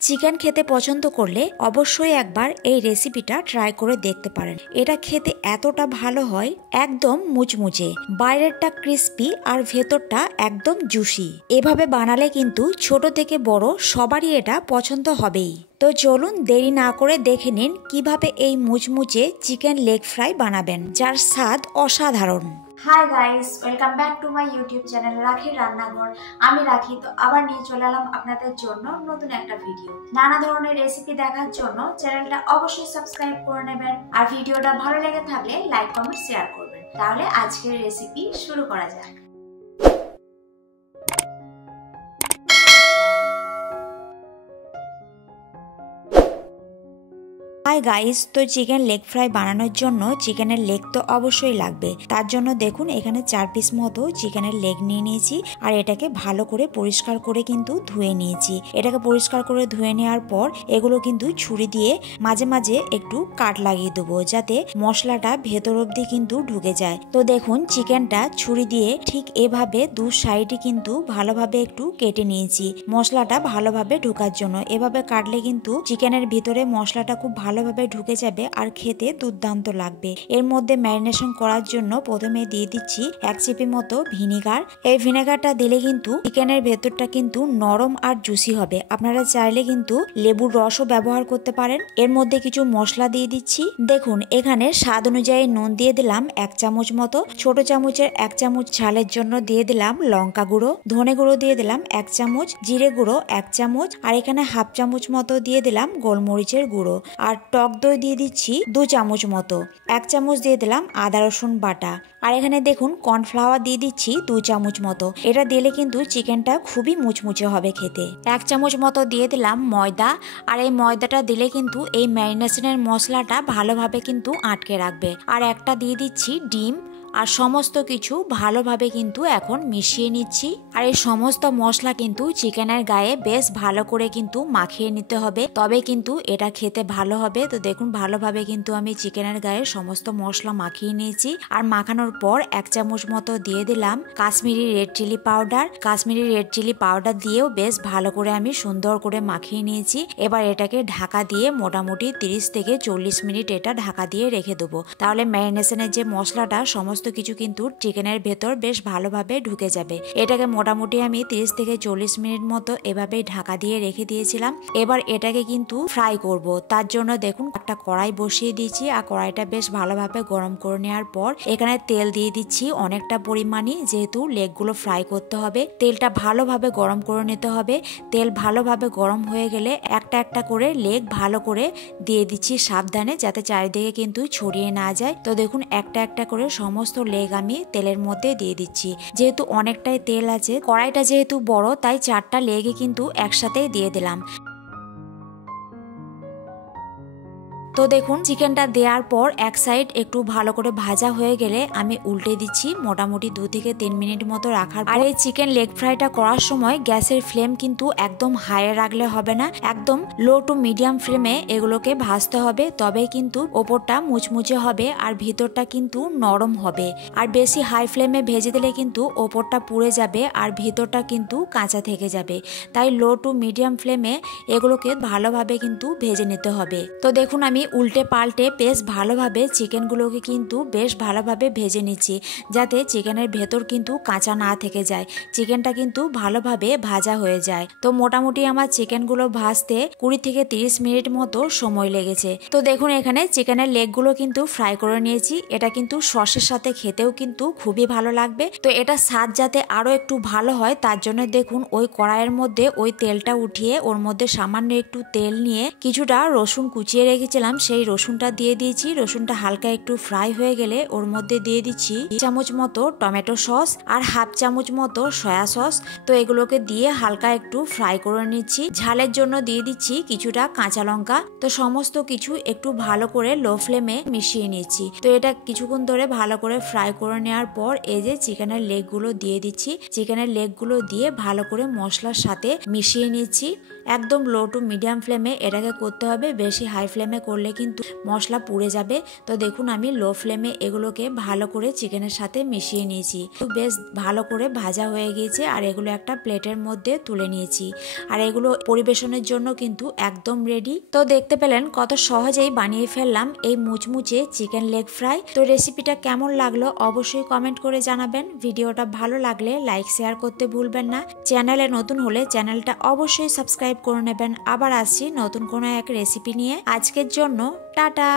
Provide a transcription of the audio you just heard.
Chicken খেতে পছন্দ করলে অবশ্যই একবার এই রেসিপিটা ট্রাই করে দেখতে পারেন। এটা খেতে এতটা ভালো হয়, একদম মুচমুচে, বাইরেরটা ক্রিস্পি আর ভেতরটা একদম জুসি। এভাবে বানালে কিন্তু ছোট থেকে বড় সবারই এটা পছন্দ হবেই। তো চলুন দেরি না করে দেখে নিন কিভাবে এই মুচমুচে চিকেন লেগ ফ্রাই বানাবেন, যার স্বাদ অসাধারণ। Hi guys, welcome back to my YouTube channel রাখি রান্নাঘর। আমি রাখি। তো আবার নিয়ে চলে এলাম আপনাদের জন্য নতুন একটা ভিডিও। নানা ধরনের রেসিপি দেখার জন্য চ্যানেলটা অবশ্যই সাবস্ক্রাইব করে নেবেন, আর ভিডিওটা ভালো লেগে থাকলে লাইক কমেন্ট শেয়ার করবেন। তাহলে আজকের রেসিপি শুরু করা যাক। হাই গাইস, তো চিকেন লেগ ফ্রাই বানানোর জন্য চিকেনের লেগ তো অবশ্যই লাগবে। তার জন্য দেখুন এখানে 4 পিস মতো চিকেনের লেগ নিয়ে নিয়েছি, আর এটাকে ভালো করে পরিষ্কার করে কিন্তু ধুয়ে নিয়েছি। এটাকে পরিষ্কার করে ধুয়ে নেওয়ার পর এগুলো কিন্তু ছুরি দিয়ে মাঝে মাঝে একটু কাট লাগিয়ে দেবো, যাতে মশলাটা ভেতর অবধি কিন্তু ঢুকে যায়। তো দেখুন চিকেনটা ছুরি দিয়ে ঠিক এভাবে দু সাইডে কিন্তু ভালোভাবে একটু কেটে নিয়েছি, মশলাটা ভালোভাবে ঢোকার জন্য। এভাবে কাটলে কিন্তু চিকেনের ভিতরে মশলাটা খুব ভালোভাবে ঢুকে যাবে আর খেতে দুর্দান্ত লাগবে। এর মধ্যে ম্যারিনেশন করার জন্য প্রথমে দিয়ে দিচ্ছি 1 চিপি মতো ভিনেগার। এই ভিনেগারটা দিলে কিন্তু চিকেনের ভেতরটা কিন্তু নরম আর জুসি হবে। আপনারা চাইলে কিন্তু লেবুর রসও ব্যবহার করতে পারেন। এর মধ্যে কিছু মশলা দিয়ে দিচ্ছি। দেখুন এখানে স্বাদ অনুযায়ী নুন দিয়ে দিলাম 1 চামচ মতো, ছোট চামচের 1 চামচ ঝালের জন্য দিয়ে দিলাম লঙ্কা গুঁড়ো, ধনে গুঁড়ো দিয়ে দিলাম 1 চামচ, জিরে গুঁড়ো 1 চামচ, আর এখানে হাফ চামচ মতো দিয়ে দিলাম গোলমরিচের গুঁড়ো, আর টক দই দিয়ে দিচ্ছি 2 চামচ মতো, 1 চামচ দিয়ে দিলাম আদা রসুন বাটা, আর এখানে দেখুন কর্নফ্লাওয়ার দিয়ে দিচ্ছি 2 চামচ মতো। এটা দিলে কিন্তু চিকেনটা খুবই মুচমুচে হবে খেতে। 1 চামচ মতো দিয়ে দিলাম ময়দা, আর এই ময়দাটা দিলে কিন্তু এই ম্যারিনেশনের মশলাটা ভালোভাবে কিন্তু আটকে রাখবে। আর একটা দিয়ে দিচ্ছি ডিম, আর সমস্ত কিছু ভালোভাবে কিন্তু এখন মিশিয়ে নিচ্ছি। আর এই সমস্ত মশলা কিন্তু চিকেনের গায়ে বেশ ভালো করে কিন্তু মাখিয়ে নিতে হবে, তবে কিন্তু এটা খেতে ভালো হবে। তো দেখুন ভালোভাবে কিন্তু আমি চিকেনের গায়ে সমস্ত মশলা মাখিয়ে নিয়েছি। আর মাখানোর পর 1 চামচ মতো দিয়ে দিলাম Kashmiri red chilli powder. Kashmiri red chilli powder দিয়েও বেশ ভালো করে আমি সুন্দর করে মাখিয়ে নিয়েছি। এবার এটাকে ঢাকা দিয়ে মোটামুটি 30 থেকে 40 মিনিট এটা ঢাকা দিয়ে রেখে দেবো। তাহলে ম্যারিনেশনের যে মশলাটা সমস্ত কিছু কিন্তু চিকেনের ভেতর বেশ ভালোভাবে ঢুকে যাবে। এটাকে মোটামুটি আমি 30 থেকে 40 মিনিট মতো এভাবেই ঢাকা দিয়ে রেখে দিয়েছিলাম। এবার এটাকে কিন্তু ফ্রাই করব। তার জন্য দেখুন একটা কড়াই বসিয়ে দিয়েছি, আর কড়াইটা বেশ ভালোভাবে গরম করে নেওয়ার পর এখানে তেল দিয়ে দিচ্ছি অনেকটা পরিমাণে, যেহেতু লেগগুলো ফ্রাই করতে হবে। তেলটা ভালোভাবে গরম করে নিতে হবে। তেল ভালোভাবে গরম হয়ে গেলে একটা একটা করে লেগ ভালো করে দিয়ে দিচ্ছি সাবধানে, যাতে চারিদিকে কিন্তু ছড়িয়ে না যায়। তো দেখুন একটা একটা করে সমস্ত লেগ আমি তেলের মধ্যে দিয়ে দিচ্ছি। যেহেতু অনেকটাই তেল আছে, কড়াইটা যেহেতু বড়, তাই 4টা লেগে কিন্তু একসাথেই দিয়ে দিলাম। তো দেখুন চিকেনটা দেওয়ার পর এক সাইড একটু ভালো করে ভাজা হয়ে গেলে আমি উল্টে দিচ্ছি মোটামুটি 2 থেকে 3 মিনিট মতো রাখার। আর এই চিকেন লেগ ফ্রাইটা করার সময় গ্যাসের ফ্লেম কিন্তু একদম হাইয়ে রাখলে হবে না, একদম লো টু মিডিয়াম ফ্লেমে এগুলোকে ভাজতে হবে, তবেই কিন্তু ওপরটা মুচমুচে হবে আর ভিতরটা কিন্তু নরম হবে। আর বেশি হাই ফ্লেমে ভেজে দিলে কিন্তু ওপরটা পুড়ে যাবে আর ভিতরটা কিন্তু কাঁচা থেকে যাবে। তাই লো টু মিডিয়াম ফ্লেমে এগুলোকে ভালোভাবে কিন্তু ভেজে নিতে হবে। তো দেখুন আমি উল্টে পাল্টে বেশ ভালোভাবে চিকেনগুলোকে কিন্তু বেশ ভালোভাবে ভেজে নিচ্ছি, যাতে চিকেনের ভেতর কিন্তু কাঁচা না থেকে যায়, চিকেনটা কিন্তু ভালোভাবে ভাজা হয়ে যায়। তো মোটামুটি আমার চিকেনগুলো ভাজতে 20 থেকে 30 মিনিট মতো সময় লেগেছে। তো দেখুন এখানে চিকেনের লেগগুলো কিন্তু ফ্রাই করে নিয়েছি। এটা কিন্তু সসের সাথে খেতেও কিন্তু খুবই ভালো লাগবে। তো এটা স্বাদ যাতে আরো একটু ভালো হয়, তার জন্য দেখুন ওই কড়াইয়ের মধ্যে ওই তেলটা উঠিয়ে ওর মধ্যে সামান্য একটু তেল নিয়ে কিছুটা রসুন কুচিয়ে রেখেছিলাম, সেই রসুনটা দিয়ে দিয়েছি। রসুনটা হালকা একটু ফ্রাই হয়ে গেলে ওর মধ্যে দিয়ে দিচ্ছি 1 চামচ মতো টমেটো সস আর হাফ চামচ মতো সয়া সস। তো এগুলোকে দিয়ে হালকা একটু ফ্রাই করে নিচ্ছি। ঝালের জন্য দিয়ে দিচ্ছি কিছুটা কাঁচা লঙ্কা। তো সমস্ত কিছু একটু ভালো করে লো ফ্লেমে মিশিয়ে নিচ্ছি। তো এটা কিছুক্ষণ ধরে ভালো করে ফ্রাই করে নেওয়ার পর এই যে চিকেনের লেগগুলো দিয়ে দিচ্ছি। চিকেনের লেগগুলো দিয়ে ভালো করে মশলার সাথে মিশিয়ে নিচ্ছি। একদম লো টু মিডিয়াম ফ্লেমে এটাকে করতে হবে, বেশি হাই ফ্লেমে করলে করলে কিন্তু মশলা পুড়ে যাবে। তো দেখুন আমি লো ফ্লেমে এগুলোকে ভালো করে চিকেনের সাথে মিশিয়ে নিয়েছি। বেশ ভালো করে ভাজা হয়ে গিয়েছে আর এগুলো একটা প্লেটের মধ্যে তুলে নিয়েছি। আর এগুলো পরিবেশনের জন্য কিন্তু একদম রেডি। তো দেখতে পেলেন কত সহজেই বানিয়ে ফেললাম এই মুচমুচে চিকেন লেগ ফ্রাই। তো রেসিপিটা কেমন লাগলো অবশ্যই কমেন্ট করে জানাবেন। ভিডিওটা ভালো লাগলে লাইক শেয়ার করতে ভুলবেন না। চ্যানেলে নতুন হলে চ্যানেলটা অবশ্যই সাবস্ক্রাইব করে নেবেন। আবার আসছি নতুন কোনো এক রেসিপি নিয়ে। আজকের জন্য টাটা।